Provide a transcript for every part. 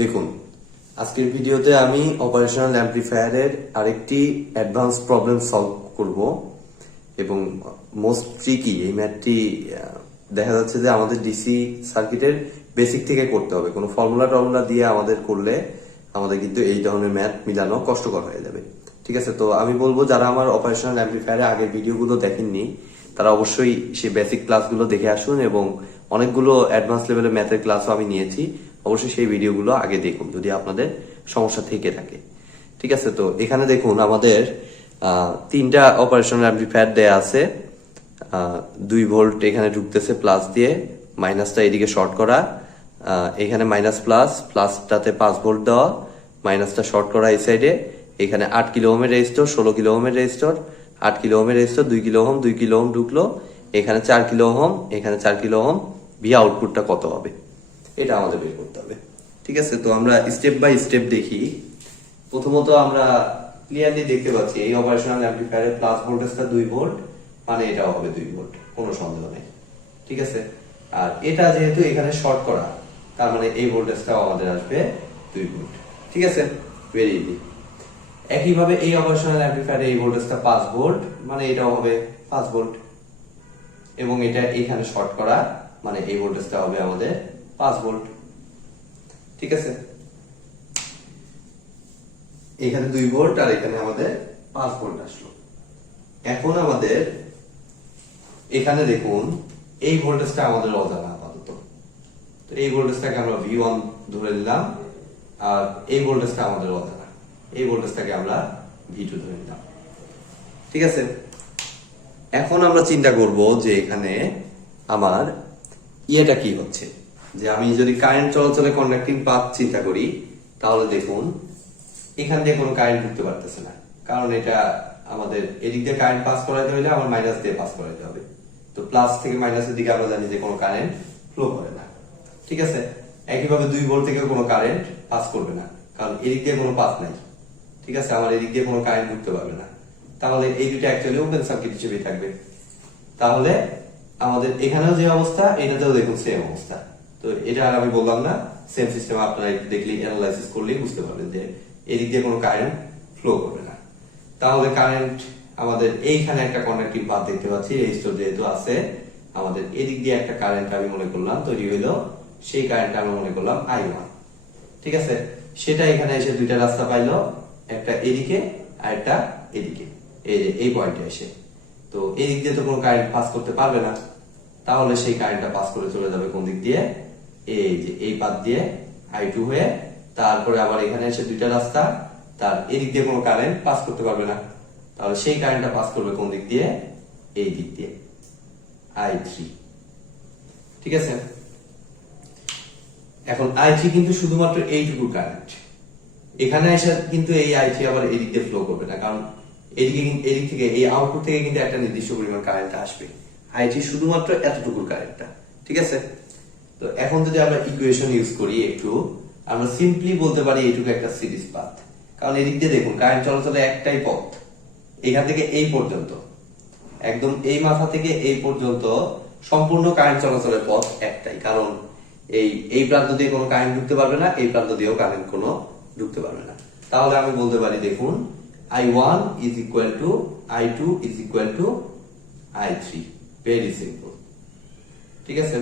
দেখুন, আজকের ভিডিওতে আমি অপারেশনাল অ্যাম্প্লিফায়ারের আরেকটি অ্যাডভান্স প্রবলেম সলভ করব এবং মোস্ট ট্রিকি এই ম্যাথটি দেখা যাচ্ছে যে আমাদের ডিসি সার্কিটের বেসিক থেকে করতে হবে। কোনো ফর্মুলা দিয়ে আমাদের করলে আমাদের কিন্তু এই ধরনের ম্যাথ মিলানো কষ্টকর হয়ে যাবে। ঠিক আছে, তো আমি বলবো যারা আমার অপারেশনাল অ্যাম্প্লিফায়ারের আগের ভিডিওগুলো দেখেননি তারা অবশ্যই সেই বেসিক ক্লাসগুলো দেখে আসুন এবং অনেকগুলো অ্যাডভান্স লেভেলের ম্যাথের ক্লাসও আমি নিয়েছি। অবশ্যই সেই ভিডিওগুলো আগে দেখুন যদি আপনাদের সমস্যা থেকে থাকে। ঠিক আছে, তো এখানে দেখুন আমাদের তিনটা অপারেশনাল অ্যাম্প্লিফায়ার দেয়া আছে। 2 ভোল্ট এখানে ঢুকতেছে প্লাস দিয়ে, মাইনাসটা এদিকে শর্ট করা, এখানে মাইনাস প্লাসটাতে 5 ভোল্ট দেওয়া, মাইনাসটা শর্ট করা এই সাইডে। এখানে 8 কিলো ওহমের রেজিস্টর, 16 কিলো ওহমের রেজিস্টর, 8 কিলো ওহমের রেজিস্টর, 2 কিলো ওহম ঢুকলো, এখানে 4 কিলো ওহম, এখানে 4 কিলো ওহম। ভি আউটপুটটা কত হবে এটা আমাদের বের করতে হবে। ঠিক আছে, তো আমরা স্টেপ বাই স্টেপ দেখি। প্রথমত আমরা ক্লিয়ারলি দেখতে পাচ্ছি এই অপারেশনাল অ্যাম্প্লিফায়ারের প্লাস ভোল্টেজটা 2 ভোল্ট, মানে এটাও হবে 2 ভোল্ট, কোনো সন্দেহ নেই। ঠিক আছে, আর এটা যেহেতু এখানে শর্ট করা তার মানে এই ভোল্টেজটাও আমাদের আসবে 2 ভোল্ট। ঠিক আছে, ভেরি ইজি। একইভাবে এই অপারেশনাল অ্যাম্প্লিফায়ারে এই ভোল্টেজটা 5 ভোল্ট, মানে এটাও হবে 5 ভোল্ট এবং এটা এখানে শর্ট করা মানে এই ভোল্টেজটা হবে আমাদের 5 ভোল্ট। ঠিক আছে, এখানে 2 ভোল্ট আর এখানে আমাদের 5 ভোল্ট আসলো। এখন আমাদের এখানে দেখুন এই ভোল্টেজটা আমাদের অজানা আপাতত, তো এই ভোল্টেজটাকে আমরা V1 ধরে নিলাম আর এই ভোল্টেজটা আমাদের অজানা, এই ভোল্টেজটাকে আমরা V2 ধরে নিলাম। ঠিক আছে, এখন আমরা চিন্তা করব যে এখানে আমার ইয়েটা কি হচ্ছে। যে আমি যদি কারেন্ট চলাচলে কন্ডাক্টিং পাথ চিন্তা করি তাহলে দেখুন এখান দিয়ে কোনো কারেন্ট ঢুকতে পারতেছে না, কারণ এটা আমাদের এদিক দিয়ে কারেন্ট পাস করাইতে হলে আমার মাইনাস দিয়ে পাস করাইতে হবে। তো প্লাস থেকে মাইনাসের দিকে আমরা জানি যে কোনো কারেন্ট ফ্লো করে না। ঠিক আছে, একইভাবে 2 ভোল্ট থেকে কোনো কারেন্ট পাস করবে না, কারণ এদিক দিয়ে কোনো পাথ নাই। ঠিক আছে, আমার এদিক দিয়ে কোনো কারেন্ট ঢুকতে পারবে না, তাহলে এই দুটো অ্যাকচুয়ালি ওপেন সার্কিট হিসেবেই থাকবে। তাহলে আমাদের এখানেও যে অবস্থা এটাতেও দেখুন সেম অবস্থা। তো এটা আর আমি বললাম না, সেম সিস্টেম আপনারা দেখলেই অ্যানালাইসিস করলেই বুঝতে পারবেন যে এদিক দিয়ে কোনো কারেন্ট ফ্লো করবে না। তাহলে কারেন্ট আমাদের এইখানে একটা কন্ডাক্টিং পাথ দেখতে পাচ্ছি, রেজিস্টর যেহেতু আছে আমাদের এদিক দিয়ে একটা কারেন্ট আমি মনে করলাম তৈরি হইলো, সেই কারেন্টটা আমি মনে করলাম I1। ঠিক আছে, সেটা এখানে এসে দুইটা রাস্তা পাইলো, একটা এদিকে আর একটা এদিকে, এই পয়েন্টে এসে। তো এই দিক দিয়ে তো কোনো কারেন্ট পাস করতে পারবে না, তাহলে সেই কারেন্টটা পাস করে চলে যাবে কোন দিক দিয়ে, এই যে এই পাথ দিয়ে I2 হয়ে। তারপরে আবার এখানে এসে দুইটা রাস্তা, তার এদিক দিয়ে কোনো কারেন্ট পাস করতে পারবে না, তাহলে সেই কারেন্টটা পাস করবে কোন দিক দিয়ে, এই দিক দিয়ে I3। ঠিক আছে, এখন I3 কিন্তু শুধুমাত্র এইটুকু কারেন্ট, এখানে এসে কিন্তু এই I3 আবার এদিক দিয়ে ফ্লো করবে না, কারণ এদিক থেকে এই আউটপুট থেকে কিন্তু একটা নির্দিষ্ট পরিমাণ কারেন্ট আসবে। I3 শুধুমাত্র এতটুকুর কারেন্টটা। ঠিক আছে, তো এখন যদি আমরা ইকুয়েশন ইউজ করি একটু, আমরা সিম্পলি বলতে পারি এইটুকু একটা সিরিজ পাথ, কারণ এদিক দিয়ে দেখুন কারেন্ট চলাচলে একটাই পথ, এখান থেকে এই পর্যন্ত, একদম এই মাথা থেকে এই পর্যন্ত সম্পূর্ণ কারেন্ট চলাচলের পথ একটাই, কারণ এই প্রান্ত দিয়ে কোনো কারেন্ট ঢুকতে পারবে না, এই প্রান্ত দিয়েও কারেন্ট কোনো ঢুকতে পারবে না। তাহলে আমি বলতে পারি দেখুন I1 is equal to I2 is equal to I3, very simple. ঠিক আছে,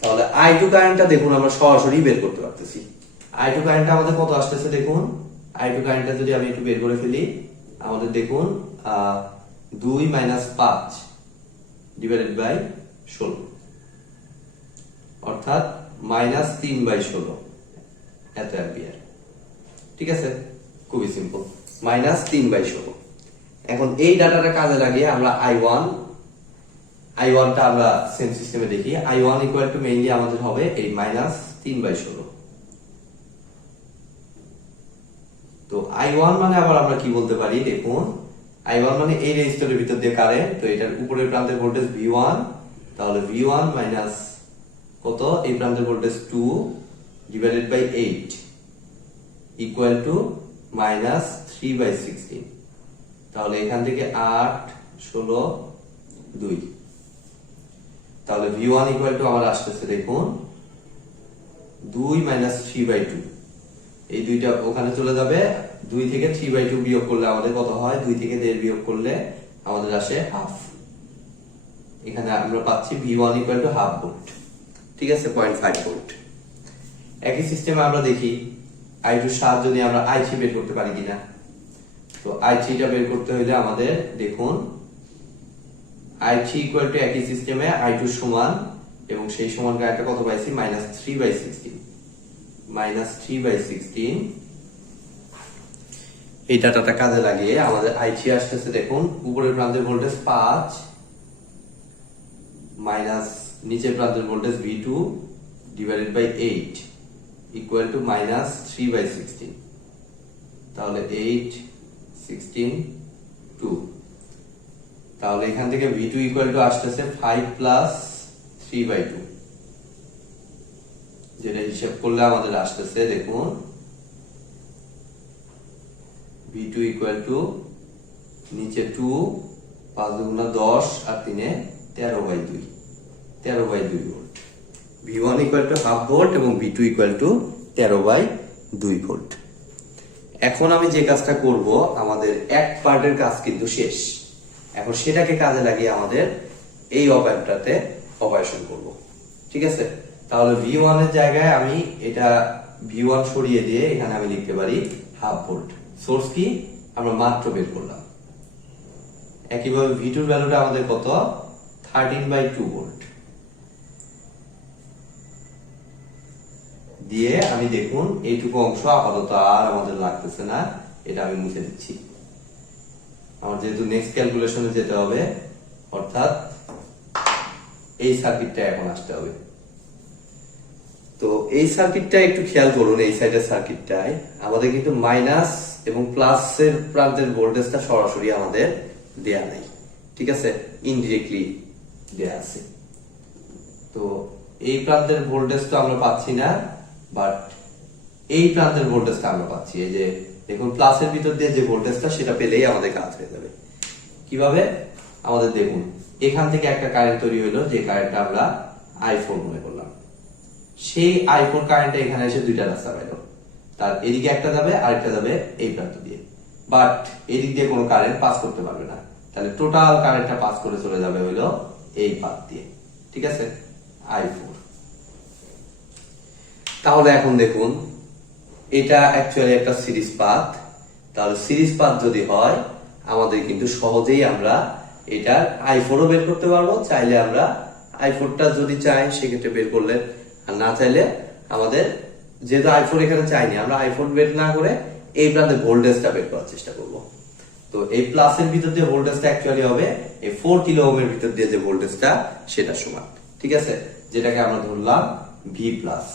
তাহলে I2 কারেন্টটা দেখুন আমরা সরাসরি বের করতে পারতেছি। I2 কারেন্টটা আমাদের কত আসতেছে দেখুন, I2 কারেন্টটা যদি আমি একটু বের করে ফেলি, আমাদের দেখুন 2 - 5 ডিভাইডেড বাই 16, অর্থাৎ -3/16 এত অ্যাম্পিয়ার। ঠিক আছে, খুবই সিম্পল, -3/16। এখন এই ডাটাটা কাজে লাগিয়ে আমরা I1টা আমরা সেম সিস্টেমে দেখি। I1 ইকুয়াল টু মেইনলি আমাদের হবে এই -3/16। তো I1 মানে আবার আমরা কি বলতে পারি দেখুন, I1 মানে এই রেজিস্টরের ভিতর দিয়ে কারেন্ট, তো এটার উপরের প্রান্তের ভোল্টেজ V1, তাহলে V1 মাইনাস কত, এই প্রান্তের voltage 2 divided by 8 equal to -3/16। তাহলে এখান থেকে 8, 16, 2। তাহলে V1 ইকুয়াল টু আমার আসতেছে দেখুন 2 মাইনাস 3/2। এই দুইটা ওখানে চলে যাবে, 2 থেকে 3/2 বিয়োগ করলে আমাদের কত হয়, 2 থেকে 1.5 বিয়োগ করলে আমাদের আসে হাফ। এখানে আমরা পাচ্ছি V1 equal to half volt, ঠিক আছে, 0.5 ভোল্ট। একই সিস্টেমে আমরা দেখি I2 এর সাহায্য নিয়ে আমরা I3 বের করতে পারি কিনা। তো I3 টা বের করতে হলে আমাদের দেখুন I3 ইকুয়াল টু একই সিস্টেমে I2 সমান, এবং সেই সমান কারেন্টটা কত পাইছি, -3/16। -3/16 এই ডাটাটা কাজে লাগিয়ে আমাদের I3 আসতেছে দেখুন উপরের প্রান্তের ভোল্টেজ 5 মাইনাস নিচের প্রান্তের voltage V2 divided by 8 equal to -3/16। তাহলে 8 16 2। তাহলে এখান থেকে V2 ইকুয়াল টু আসতেছে 5 প্লাস 3/2, যেটা হিসাব করলে আমাদের আসতেছে দেখুন V2 ইকুয়াল টু নিচে 2 5 গুণা 10 আর 3 13/2 13/2 volt. V1 equal to half volt এবং V2 ইকুয়াল টু 13/2 ভোল্ট। এখন আমি যে কাজটা করব, আমাদের এক পার্টের কাজ কিন্তু শেষ। এখন সেটাকে কাজে লাগিয়ে আমাদের এই অপারেটরটাতে অপারেশন করব, ঠিক আছে। তাহলে V1 এর জায়গায় আমি এটা V1 সরিয়ে দিয়ে এখানে আমি লিখতে পারি হাফ ভোল্ট। সোর্স কি আমরা মাত্র বের করলাম। একইভাবে V2 এর ভ্যালুটা আমাদের কত, 13/2 ভোল্ট দিয়ে আমি দেখুন এইটুকু অংশ আপাতত আর আমাদের লাগতেছে না, এটা আমি মুছে দিচ্ছি। আমার যেহেতু নেক্সট ক্যালকুলেশনে যেতে হবে, অর্থাৎ এই সার্কিটটা এখন আসতে হবে। তো এই সার্কিটটা একটু খেয়াল করুন, এই সাইডের সার্কিটটায় আমাদের কিন্তু মাইনাস এবং প্লাসের প্রান্তের ভোল্টেজটা সরাসরি আমাদের দেয়া নাই, ঠিক আছে, ইনডিরেক্টলি দেয়া আছে। তো এই প্রান্তের ভোল্টেজ তো আমরা পাচ্ছি না, বাট এই প্রান্তের ভোল্টেজটা আমরা পাচ্ছি। এই যে দেখুন প্লাসের ভিতর দিয়ে যে ভোল্টেজটা, সেটা পেলেই আমাদের কাজ হয়ে যাবে। কিভাবে, আমাদের দেখুন এখান থেকে একটা কারেন্ট তৈরি হলো, যে কারেন্টটা আমরা I4 মনে করলাম। সেই I4 কারেন্টটা এখানে এসে দুইটা রাস্তা পাইলো, তার এদিকে একটা যাবে আরেকটা যাবে এই প্রান্ত দিয়ে, বাট এদিক দিয়ে কোনো কারেন্ট পাস করতে পারবে না। তাহলে টোটাল কারেন্টটা পাস করে চলে যাবে হইলো এই পাথ দিয়ে, ঠিক আছে, I4। তাহলে এখন দেখুন এটা অ্যাকচুয়ালি একটা সিরিজ পাথ। তাহলে সিরিজ পাথ যদি হয় আমাদের কিন্তু সহজেই আমরা এটার I4ও বের করতে পারবো। চাইলে আমরা I4টা যদি চাই সেক্ষেত্রে বের করলে, আর না চাইলে আমাদের যেহেতু I4 এখানে চাইনি, আমরা I4 বের না করে এই প্রান্তে ভোল্টেজটা বের করার চেষ্টা করব। তো এই প্লাসের ভিতর দিয়ে ভোল্টেজটা অ্যাকচুয়ালি হবে এই 4 কিলো ওহমের ভিতর দিয়ে যে ভোল্টেজটা সেটা সমান, ঠিক আছে, যেটাকে আমরা ধরলাম V প্লাস।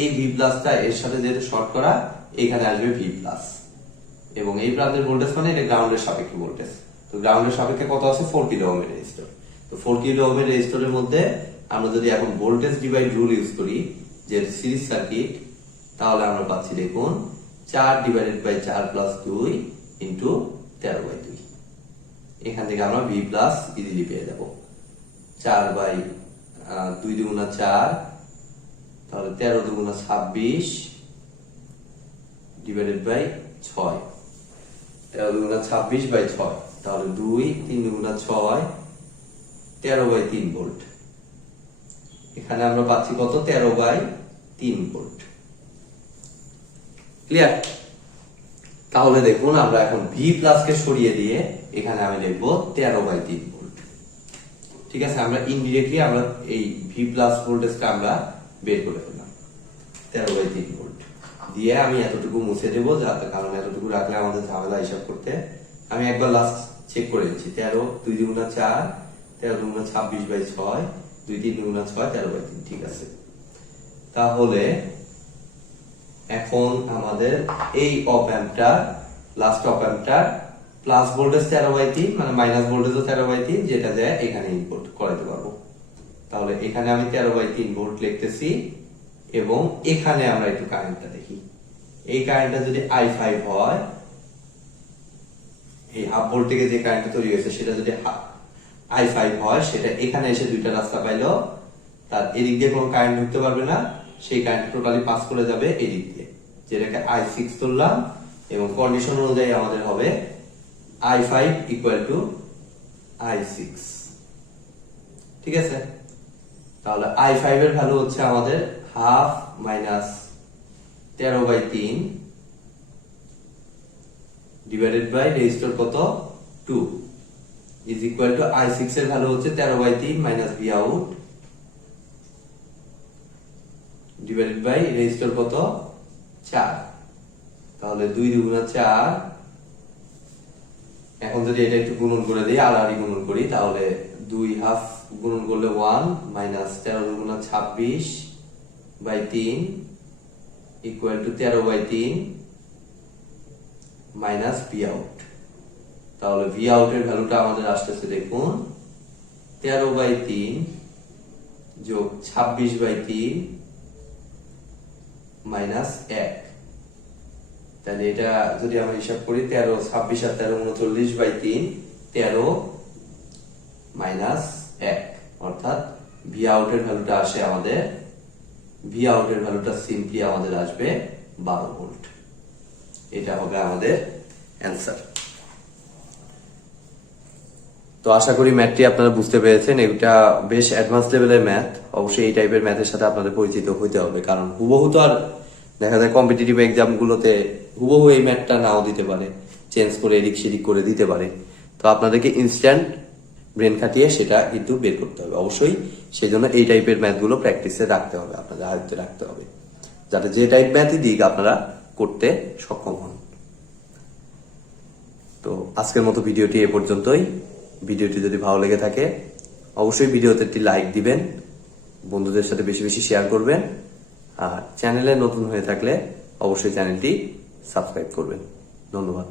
এই V প্লাসটা এর সাথে যেহেতু শর্ট করা, এখানে আসবে V প্লাস, এবং এই প্রান্তের ভোল্টেজ মানে এটা গ্রাউন্ডের সাপেক্ষে ভোল্টেজ। তো গ্রাউন্ডের সাপেক্ষে কত আছে, 4 কিলো ওহমের রেজিস্টর। তো 4 কিলো ওহমের রেজিস্টরের মধ্যে আমরা যদি এখন ভোল্টেজ ডিভাইড রুল ইউজ করি, যে সিরিজ সার্কিট, তাহলে আমরা পাচ্ছি দেখুন 4 ডিভাইডেড বাই 4 প্লাস 2 ইন্টু 13/2। এখান থেকে আমরা V প্লাস ইজিলি পেয়ে যাব। 4/2 দুগুণা 4, তাহলে 13 দুগুণা 26 ডিভাইডেড বাই 6, 13 দুগুণা 26/6, তাহলে 2 3 দুগুণা 6 13/3 ভোল্ট। এখানে আমরা পাচ্ছি কত, 13/3 ভোল্ট। ক্লিয়ার? তাহলে দেখুন আমরা এখন V প্লাস কে সরিয়ে দিয়ে এখানে আমি লিখব 13/3 ভোল্ট, ঠিক আছে। আমরা ইনডিরেক্টলি আমরা এই V প্লাস ভোল্টেজটা আমরা বের করে ফেললাম 13/3 ভোল্ট দিয়ে। আমি এতটুকু মুছে দেব, যাতে কারণ এতটুকু রাখলে আমাদের ঝামেলা হিসাব করতে। আমি একবার লাস্ট চেক করে নিচ্ছি, 13 2 দুগুণা 4, 13 দুগুণা 26/6, 2 3 দুগুণা 6, 13/3, ঠিক আছে। তাহলে এখন আমাদের এই অপ্যাম্পটা, লাস্ট অপ্যাম্পটা প্লাস ভোল্টেজ 13/3 মানে মাইনাস ভোল্টেজও 13/3, যেটা দেয় এখানে ইনপুট করাতে পারবো। তাহলে এখানে আমি 13/3 ভোল্ট লিখতেছি, এবং এখানে আমরা একটু কারেন্টটা দেখি। এই কারেন্টটা যদি I5 হয়, এই হাফ ভোল্ট থেকে যে কারেন্টটা তৈরি হয়েছে সেটা যদি i5 হয় সেটা এখানে এসে দুইটা রাস্তা পাইলো, তার এদিক দিয়ে কোনো কারেন্ট ঢুকতে পারবে না, সেই কারেন্ট টোটালি পাস করে যাবে এদিক দিয়ে, যেটাকে i6 ধরলাম, এবং কন্ডিশন অনুযায়ী আমাদের হবে i5 ইকুয়াল টু i6। ঠিক আছে, তাহলে i5 এর ভ্যালু হচ্ছে আমাদের half minus 13/3 divided by resistor কত 2 ইজ ইকুয়াল টু i6 এর ভ্যালু হচ্ছে 13/3 minus V out divided by resistor কত 4। তাহলে 2 দুগুণা 4। এখন যদি এটা একটু গুণন করে দিই, আড়াআড়ি গুণন করি, তাহলে 2 হাফ গুণন করলে 1 মাইনাস 13 দুগুণা 26/3 equal to 13/3 minus V out. তাহলে ভি আউট এর ভ্যালুটা আমাদের আসতেছে দেখুন 13/3 যোগ 26/3 মাইনাস 1। তাহলে এটা যদি আমরা হিসাব করি 13 26 আর 13 39/3 13 মাইনাস 1, অর্থাৎ ভি আউট এর ভ্যালুটা আসে আমাদের, ভি আউট এর ভ্যালুটা সিম্পলি আমাদের আসবে 12 ভোল্ট। এটা হবে আমাদের অ্যান্সার। তো আশা করি ম্যাথটি আপনারা বুঝতে পেরেছেন। এটা বেশ অ্যাডভান্স লেভেলের ম্যাথ, অবশ্যই এই টাইপের ম্যাথের সাথে আপনাদের পরিচিত হতে হবে, কারণ হুবহু তো আর দেখা যায় কম্পিটিটিভ এক্সাম গুলোতে হুবহু এই ম্যাথটা নাও দিতে পারে, চেঞ্জ করে এদিক সেদিক করে দিতে পারে। তো আপনাদেরকে ইনস্ট্যান্ট ব্রেন খাটিয়ে সেটা কিন্তু বের করতে হবে অবশ্যই। সেই জন্য এই টাইপের ম্যাথগুলো প্র্যাকটিসে রাখতে হবে, আপনাদের আয়ত্তে রাখতে হবে, যাতে যে টাইপ ম্যাথই দিক আপনারা করতে সক্ষম হন। তো আজকের মতো ভিডিওটি এ পর্যন্তই। ভিডিওটি যদি ভালো লেগে থাকে অবশ্যই ভিডিওতে একটি লাইক দিবেন, বন্ধুদের সাথে বেশি বেশি শেয়ার করবেন, আর চ্যানেলে নতুন হয়ে থাকলে অবশ্যই চ্যানেলটি সাবস্ক্রাইব করবেন। ধন্যবাদ।